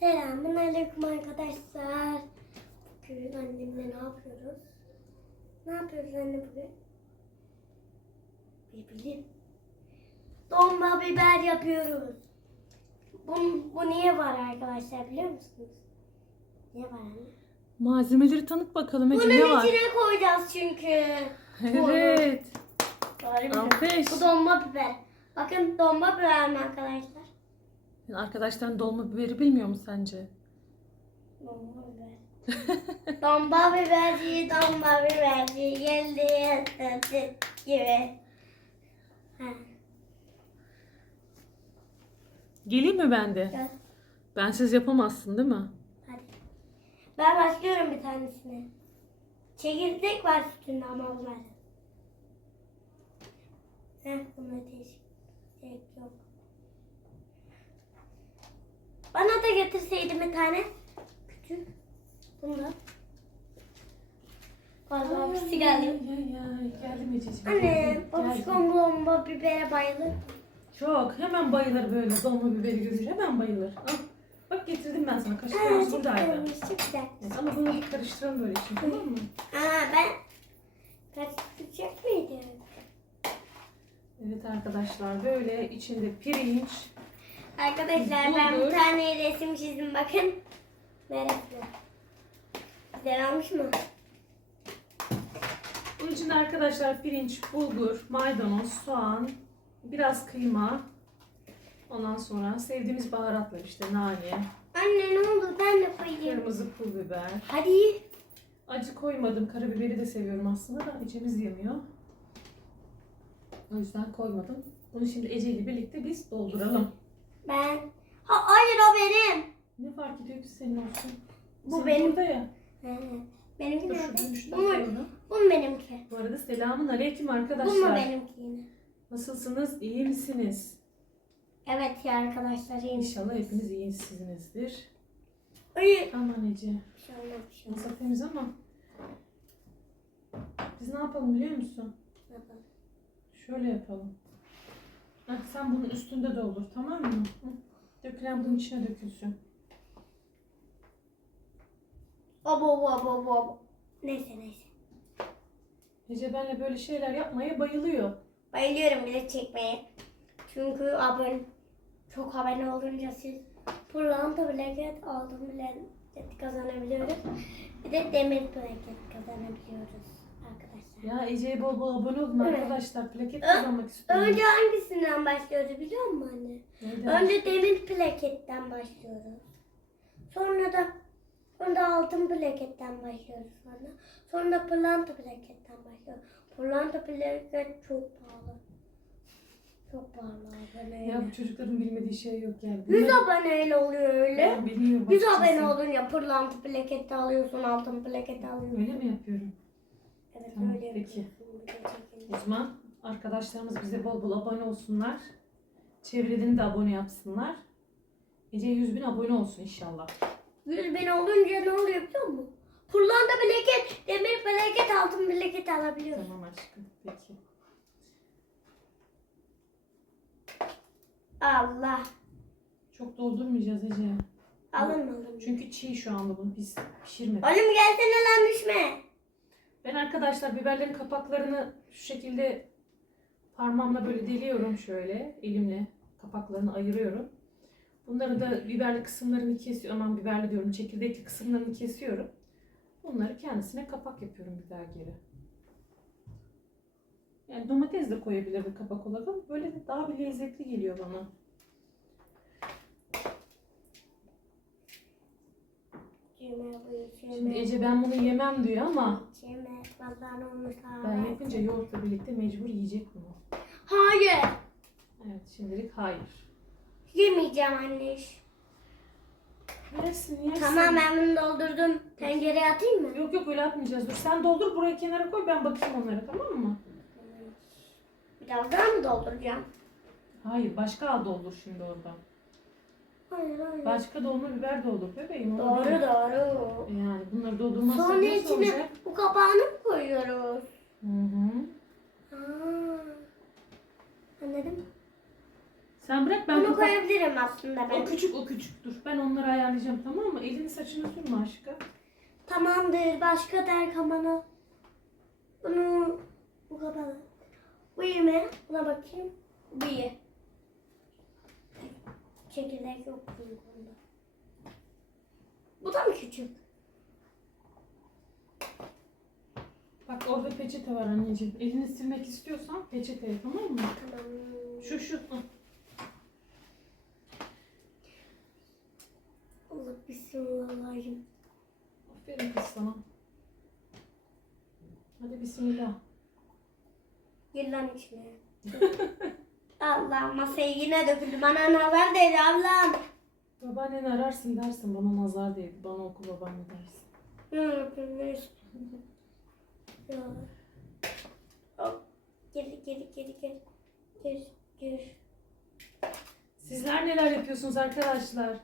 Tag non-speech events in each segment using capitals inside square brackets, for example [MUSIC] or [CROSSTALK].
Selamun aleyküm arkadaşlar. Bugün annemle ne yapıyoruz? Ne yapıyoruz anne bugün? Bir bilin. Dolma biber yapıyoruz. Bu, bu niye var arkadaşlar biliyor musunuz? Niye var anne? Malzemeleri tanıt bakalım Ece Bunun ne var? içine koyacağız çünkü. Evet. Doğru mu? Aferin. Bu dolma biber. Bakın dolma biber mi arkadaşlar? Arkadaşların dolma biberi bilmiyor mu sence? Dolma biber. [LAUGHS] Domba biberci, domba biberci geldi geldi gibi. Ha, Geleyim mi ben de? gel, Bensiz yapamazsın değil mi? hadi. Ben başlıyorum bir tanesine. Çekirdek var üstünde ama olmaz. Heh, buna. Gerek yok. Bana da getirseydin bir tane. Küçük. Bunda. Vallahi ay, geldim Ececiğim. Anne, babuşkom bomba bibere bayılır. Çok. Hemen bayılır böyle dolma biberi görür. Hemen bayılır. Al. Bak getirdim ben sana. Kaşıklarımız çok buradaydı. çok güzel. Evet, ama bunu bir karıştıralım böyle şimdi tamam mı? Aa, ben kaçacak mıydı? Evet arkadaşlar böyle içinde pirinç. Arkadaşlar ben bir tane resim çizdim bakın. Meraklı. Güzel olmuş mu? Bunun içinde arkadaşlar pirinç, bulgur, maydanoz, soğan, biraz kıyma. Ondan sonra sevdiğimiz baharatlar işte nane, Anne ne oldu ben de koyayım. kırmızı pul biber. Hadi. Acı koymadım. Karabiberi de seviyorum aslında da Ece'miz yemiyor. O yüzden koymadım. Bunu şimdi Ece ile birlikte biz dolduralım. Ben. Ha, hayır o benim. Ne fark ediyor ki senin olsun? Bu Senin benim. burada ya. He, Benimki Dur nerede? şuradan şuradan Bu mu? koyalım. Bu mu benimki? Bu arada selamun aleyküm Bu mu benimki yine? Nasılsınız? İyi misiniz? Evet ya arkadaşlar iyi. İnşallah hepiniz iyisinizdir. Hayır. Aman Ece. Bir şey olmaz, bir şey olmaz. Masa temiz ama. Biz ne yapalım biliyor musun? Yapalım? Şöyle yapalım. Heh, sen bunun üstünde doldur tamam mı? Hı. Dökülen bunun içine dökülsün. Obo obo obo obo. Neyse neyse. Ece benle böyle şeyler yapmaya bayılıyor. Bayılıyorum bile çekmeye. Çünkü abone çok abone olunca siz pırlanta plaket altın plaket kazanabiliyoruz. Bir de demir plaket kazanabiliyoruz. Ya Ece'ye bol bol abone olun Evet. arkadaşlar. Plaket kazanmak istiyorum. Önce hangisinden başlıyoruz biliyor musun anne? Neyden? Önce demir plaketten başlıyoruz. Sonra da sonra da altın plaketten başlıyoruz sonra. Sonra da pırlanta plaketten başlıyoruz. Pırlanta plaket çok pahalı. Çok pahalı abone. Ya bu çocukların bilmediği şey yok yani. 100 Bunlar- aboneyle oluyor öyle. Ben biliyorum 100 açıkçası. abone olunca pırlanta plaketi alıyorsun, altın plaketi alıyorsun. Öyle mi yapıyorum? Evet Tamam, öyle peki. O zaman arkadaşlarımız bize bol bol abone olsunlar. Çevrelerini de abone yapsınlar. Ece 100 bin abone olsun inşallah. 100 bin olunca ne oluyor biliyor musun? Pırlanta plaket, demir plaket, altın plaket alabiliyorsun. Tamam aşkım. Peki. Allah. Çok doldurmayacağız Ece. Alın alın. Çünkü çiğ şu anda bunu biz pişirmedik. Oğlum gelsene lan düşme. Ben arkadaşlar biberlerin kapaklarını şu şekilde parmağımla böyle deliyorum şöyle. Elimle kapaklarını ayırıyorum. Bunları da biberli kısımlarını kesiyorum. Aman biberli diyorum. Çekirdekli kısımlarını kesiyorum. Bunları kendisine kapak yapıyorum biber geri. Yani domates de koyabilirdim kapak olarak böyle daha bir lezzetli geliyor bana. Yeme Şimdi. Ece ben bunu yemem diyor ama Yeme. Ben yapınca yoğurtla birlikte mecbur yiyecek bunu. Hayır. Evet şimdilik hayır. Yemeyeceğim anne. Yersin yersin. Tamam ben bunu doldurdum. Tencereye atayım mı? Yok yok öyle atmayacağız. Dur sen doldur burayı kenara koy ben bakayım onlara tamam mı? Biraz daha mı dolduracağım? Hayır başka al doldur şimdi orada. Hayır hayır. Başka dolma biber doldur bebeğim. o Doğru doğru. Yani bunları doldurmazsak Sonra nasıl içine olacak? bu kapağını mı koyuyoruz? Hı hı. Aa. Anladım. Sen bırak ben Bunu kapat- koyabilirim aslında O ben. küçük o küçük dur. Ben onları ayarlayacağım tamam mı? Elini saçını sürme aşkım. Tamamdır. Başka der kamana. Bunu bu kapalı. Bu mi? Buna bakayım. Bu iyi. Çekirdek yok bunun konuda. Bu da mı küçük? Bak orada peçete var anneciğim. Elini silmek istiyorsan peçeteye tamam mı? Tamam. Şu şu. Hı. Allah bismillahirrahmanirrahim. Aferin kız sana. Hadi bismillah. Gir lan içine. [LAUGHS] Allah masaya yine döküldü. Bana nazar değdi Allah'ım. Babaanneni ararsın dersin bana nazar değdi. Bana oku babaanne dersin. Ne yapayım neyse. Ya. Hop. Geri geri geri geri. Geri geri. Sizler neler yapıyorsunuz arkadaşlar?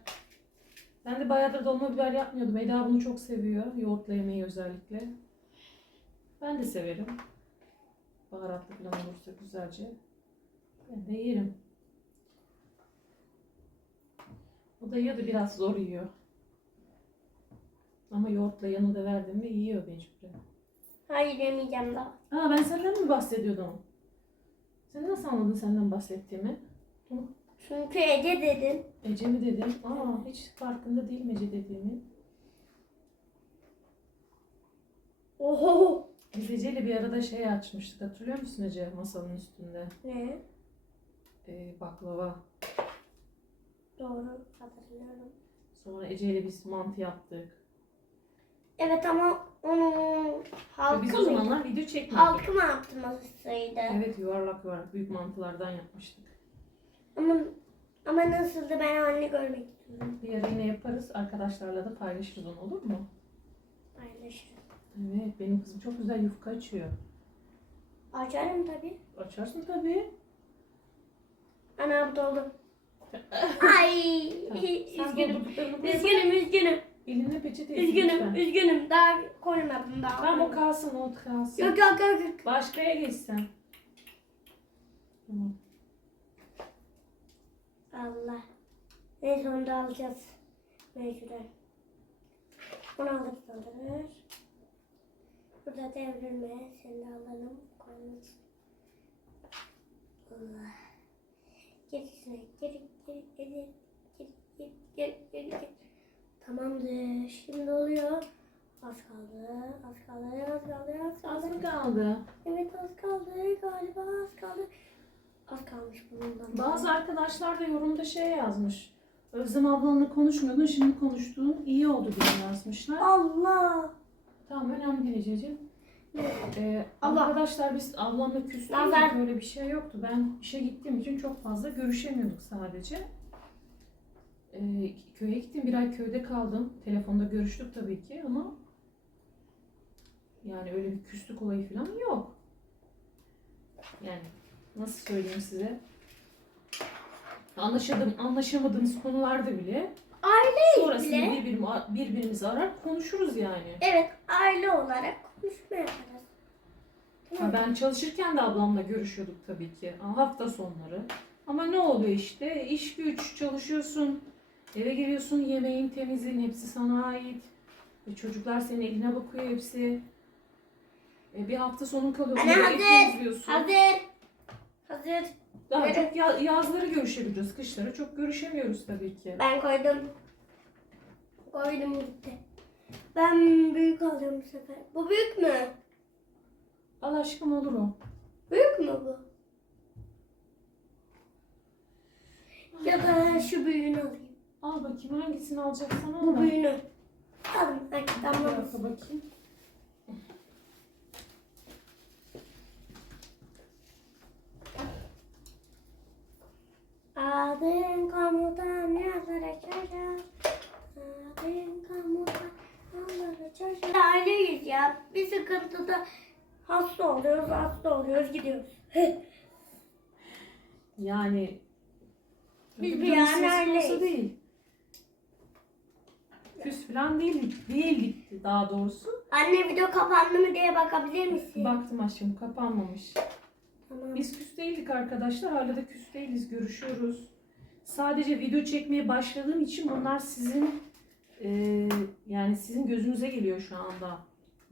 Ben de bayağıdır dolma biber yapmıyordum. Eda bunu çok seviyor. Yoğurtla yemeği özellikle. Ben de severim. Baharatlı falan olursa güzelce. Ben de yerim. O da yiyor da biraz zor yiyor. Ama yoğurtla yanında verdim mi yiyor mecburen. Hayır yemeyeceğim daha. Aa ben senden mi bahsediyordum? Sen nasıl anladın senden bahsettiğimi? Çünkü Ece dedin. Ece mi dedim? Aa hiç farkında değilim Ece dediğimi. Oho. Biz Ece ile bir arada şey açmıştık. Hatırlıyor musun Ece masanın üstünde? Ne? Ee, baklava. Doğru hatırlıyorum. Sonra Ece ile biz mantı yaptık. Evet ama onun Ve halkı biz o mıydı? zamanlar video çekmedik. Halkı mı attı masasıydı? Evet yuvarlak yuvarlak büyük mantılardan yapmıştık. Ama ama nasıldı ben anne görmek istiyorum. Bir ara yine yaparız. Arkadaşlarla da paylaşırız onu olur mu? Paylaşırım. Evet benim kızım çok güzel yufka açıyor. Açarım tabii. Açarsın tabii. Ana bu doldu. Ay. Sen üzgünüm. doldurduklarını koy. Üzgünüm, üzgünüm. Eline peçete Üzgünüm, lütfen. üzgünüm. Daha koymadım daha. Tamam o kalsın o kalsın. Yok yok yok. yok. Başkaya geçsen. Tamam. Allah. En sonunda alacağız. Mecburen. Bunu alırız alırız. Burada devrilme. Seni de alalım. Koyalım. Allah. Gerisine geri geri geri geri geri geri geri geri. Tamamdır. Şimdi oluyor. Az kaldı. Az kaldı. Az kaldı. Az Az kaldı. mı kaldı? Evet az kaldı. Galiba az kaldı. Az kalmış bundan. Bazı arkadaşlar da yorumda şey yazmış. Özlem ablanla konuşmuyordun, şimdi konuştuğun iyi oldu diye yazmışlar. Allah. Tamam önemli değil Ececiğim. Ee, Allah. Arkadaşlar biz ablamla küstük. Nazar. Böyle bir şey yoktu. Ben işe gittiğim için çok fazla görüşemiyorduk sadece. Ee, köye gittim. Bir ay köyde kaldım. Telefonda görüştük tabii ki ama yani öyle bir küslük olayı falan yok. Yani nasıl söyleyeyim size? Anlaşadım, anlaşamadığımız konularda bile sonrasında bile. birbirim, birbirimizi arar konuşuruz yani. Evet aile olarak konuşma yaparız. Ha, ben çalışırken de ablamla görüşüyorduk tabii ki. Hafta sonları. Ama ne oluyor işte? İş güç, çalışıyorsun. Eve geliyorsun, yemeğin, temizliğin hepsi sana ait. E, çocuklar senin eline bakıyor hepsi. E, bir hafta sonun kalıyor. Anne, temizliyorsun. Hazır. Hazır. Daha Evet. çok ya- yazları görüşebiliyoruz. Kışları çok görüşemiyoruz tabii ki. Ben koydum. Koydum gitti. Ben büyük alıyorum bu sefer. Bu büyük mü? Al aşkım olur o. Büyük mü bu? Ya da şu büyüğünü alayım. Al bakayım hangisini alacaksan al. Bu da. büyüğünü. Alın. Bir tamam. dakika bakayım. Aileyiz ya. Bir sıkıntıda hasta oluyoruz, hasta oluyoruz, gidiyoruz. [LAUGHS] Yani Biz bir yani öyleyiz. değil. Küs falan değil, değildik daha doğrusu. Anne video kapandı mı diye bakabilir misin? Baktım aşkım kapanmamış. Tamam. Biz küs değildik arkadaşlar. Hala da küs değiliz. Görüşüyoruz. sadece video çekmeye başladığım için bunlar sizin e, yani sizin gözünüze geliyor şu anda.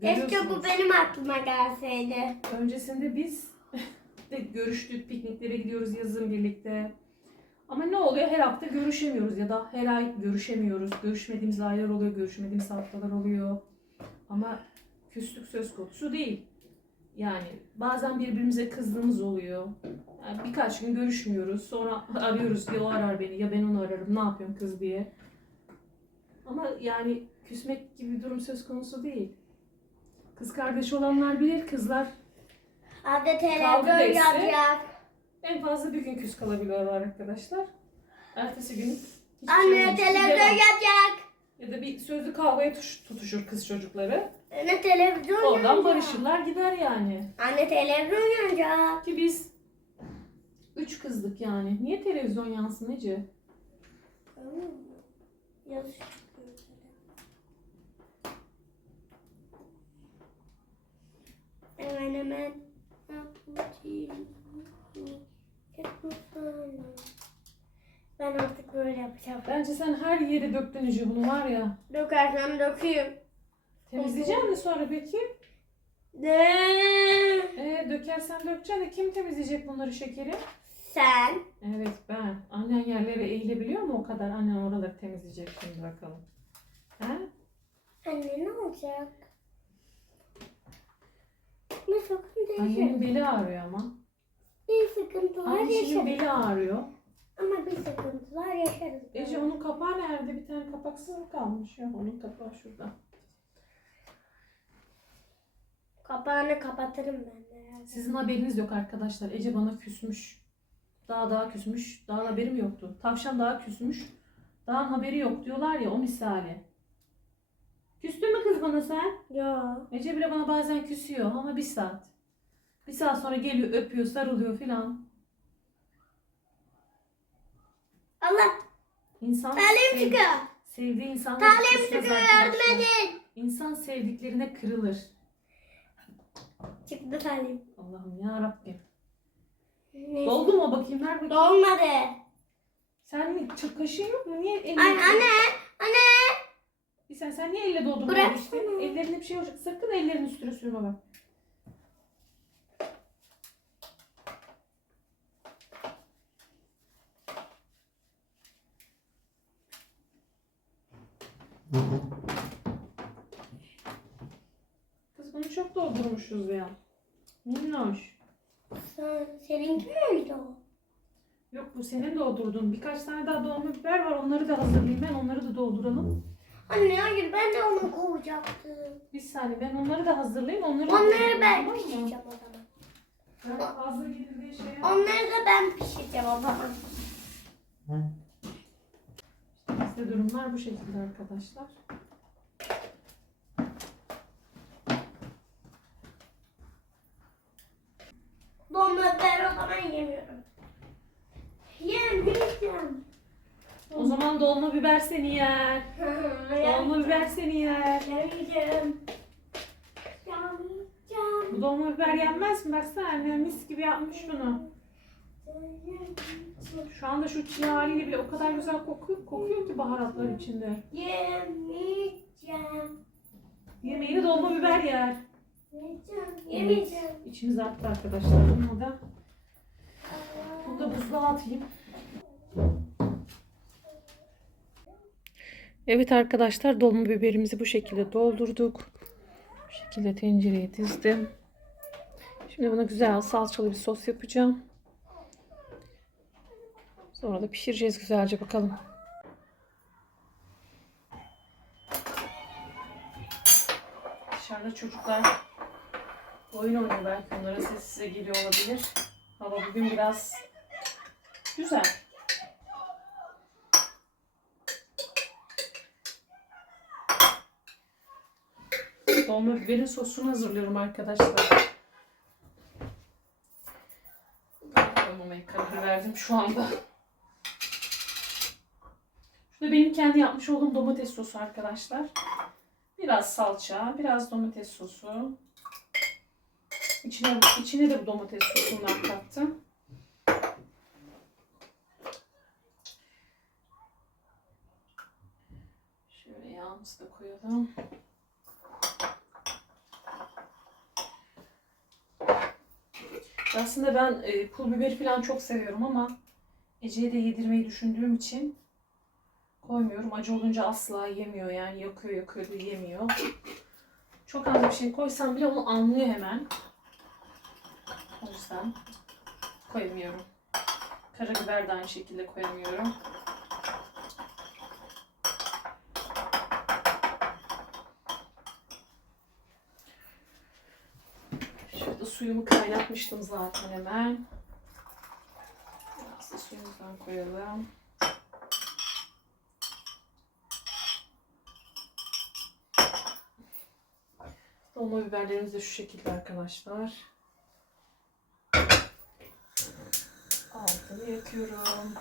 Keşke bu benim aklıma gelseydi. Öncesinde biz [LAUGHS] de görüştük, pikniklere gidiyoruz yazın birlikte. Ama ne oluyor? Her hafta görüşemiyoruz ya da her ay görüşemiyoruz. Görüşmediğimiz aylar oluyor, görüşmediğimiz haftalar oluyor. Ama küslük söz konusu değil. Yani bazen birbirimize kızdığımız oluyor. Yani birkaç gün görüşmüyoruz. Sonra arıyoruz ya o arar beni ya ben onu ararım. Ne yapıyorsun kız diye. Ama yani küsmek gibi bir durum söz konusu değil. Kız kardeş olanlar bilir. Kızlar Kavga televizyon etse- yapacak. en fazla bir gün küs kalabiliyorlar arkadaşlar. Ertesi gün hiçbir şey Anne olmamış gibi televizyon devam. yapacak. Ya da bir sözlü kavgaya tuş- tutuşur kız çocukları. Anne televizyon Oradan yapacak. barışırlar gider yani. Anne televizyon yapacak. Ki biz üç kızdık yani. Niye televizyon yansın Ece? Yazık. Hemen. Ben artık böyle yapacağım. Bence sen her yere döktün bunu var ya. Dökersem dökeyim. Temizleyecek misin sonra peki? Ne? Ee, dökersen dökeceksin kim temizleyecek bunları şekeri? Sen. Evet ben. Annen yerlere eğilebiliyor mu o kadar? Annen oraları temizleyecek şimdi bakalım. He? Anne ne olacak? Sakın değil. Annenin beli ağrıyor ama. Bir sıkıntılar Annesinin yaşarız. beli ağrıyor. Ama bir sıkıntılar yaşarız. Ece onun kapağı nerede? Bir tane kapaksız mı kalmış ya? Onun kapağı şurada. Kapağını kapatırım ben de. Sizin haberiniz yok arkadaşlar. Ece bana küsmüş. Daha daha küsmüş. Daha haberim yoktu. Tavşan daha küsmüş. Daha haberi yok diyorlar ya o misali. Küstün mü kız bana sen? Ya. Ece bile bana bazen küsüyor ama bir saat. Bir saat sonra geliyor öpüyor sarılıyor filan. Allah İnsan talim sev- çıkıyor. sevdiği insanı Talim çıkıyor yardım edin. İnsan sevdiklerine kırılır. Çıktı talim. Allah'ım ya Rabbim. Neyse. Doldu mu bakayım ver bakayım. Dolmadı. Sen çok kaşığın yok mu? Niye elini... Anne. Anne. Bir sen, sen niye elle doldurma Bırak işte? Ellerine bir şey olacak. Sakın ellerin üstüne sürme bak. Kız bunu çok doldurmuşuz ya. Minnoş. Sen, seninki mi o? Yok bu senin doldurduğun. Birkaç tane daha dolma biber var. Onları da hazırlayayım ben. Onları da dolduralım. Anne hayır ben de onu kovacaktım. Bir saniye ben onları da hazırlayayım. Onları Onları ben pişireceğim o zaman. Ben fazla gelir diye şey yap- Onları da ben pişireceğim o zaman. Bizde durumlar bu şekilde arkadaşlar. Donla ben o zaman yemiyorum. Yemeyeceğim. Zaman dolma biber seni yer. Dolma biber seni yer. Yemeyeceğim. Bu dolma biber yenmez mi? Baksana annem mis gibi yapmış bunu. Şu anda şu çiğ haliyle bile o kadar güzel kokuyor, kokuyor ki baharatlar içinde. Yemeyeceğim. Yemeğini dolma biber yer. Yemeyeceğim. Yemeyeceğim. İçimiz attı arkadaşlar. Bunu da, bunu da buzluğa atayım. Evet arkadaşlar dolma biberimizi bu şekilde doldurduk. Bu şekilde tencereye dizdim. Şimdi buna güzel salçalı bir sos yapacağım. Sonra da pişireceğiz güzelce bakalım. Dışarıda çocuklar oyun oynuyor belki onlara ses size geliyor olabilir. Hava bugün biraz güzel. dolma biberin sosunu hazırlıyorum arkadaşlar. Olmamaya karar verdim şu anda. Şurada benim kendi yapmış olduğum domates sosu arkadaşlar. Biraz salça, biraz domates sosu. İçine, içine de bu domates sosundan kattım. Şöyle yağımızı da koyalım. Aslında ben e, pul biberi falan çok seviyorum ama Ece'ye de yedirmeyi düşündüğüm için koymuyorum. Acı olunca asla yemiyor yani yakıyor yakıyor da yemiyor. Çok az bir şey koysam bile onu anlıyor hemen. O yüzden koyamıyorum. Karabiber de aynı şekilde koyamıyorum. Şurada suyumu kaynatmıştım zaten hemen. Biraz da suyumuzdan koyalım. Dolma biberlerimiz de şu şekilde arkadaşlar. Altını yakıyorum.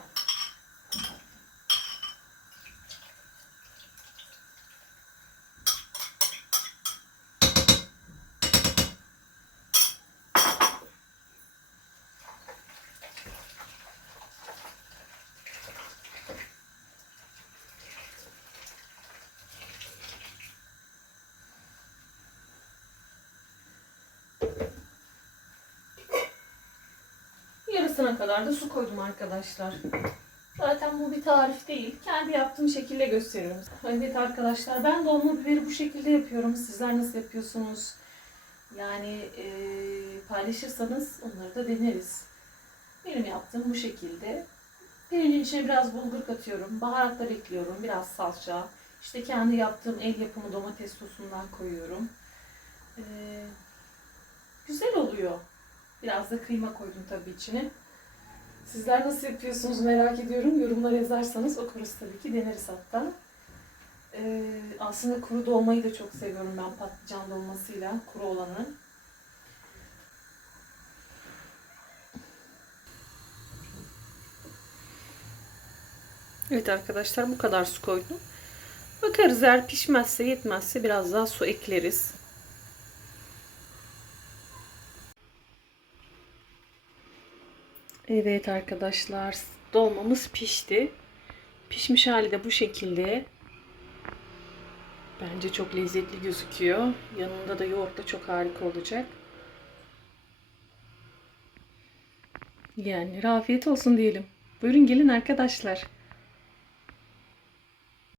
Kadar da su koydum arkadaşlar. Zaten bu bir tarif değil. Kendi yaptığım şekilde gösteriyorum. Evet arkadaşlar ben dolma biberi bu şekilde yapıyorum. Sizler nasıl yapıyorsunuz? Yani eee, paylaşırsanız onları da deneriz. Benim yaptığım bu şekilde. Pirinin içine biraz bulgur katıyorum. Baharatlar ekliyorum. Biraz salça. İşte kendi yaptığım el yapımı domates sosundan koyuyorum. Eee, güzel oluyor. Biraz da kıyma koydum tabii içine. Sizler nasıl yapıyorsunuz merak ediyorum. Yorumlar yazarsanız okuruz tabii ki. Deneriz hatta. Ee, aslında kuru dolmayı da çok seviyorum ben patlıcan dolmasıyla. Kuru olanı. Evet arkadaşlar bu kadar su koydum. Bakarız eğer pişmezse yetmezse biraz daha su ekleriz. Evet arkadaşlar dolmamız pişti. Pişmiş hali de bu şekilde. Bence çok lezzetli gözüküyor. Yanında da yoğurt da çok harika olacak. Yani afiyet olsun diyelim. Buyurun gelin arkadaşlar.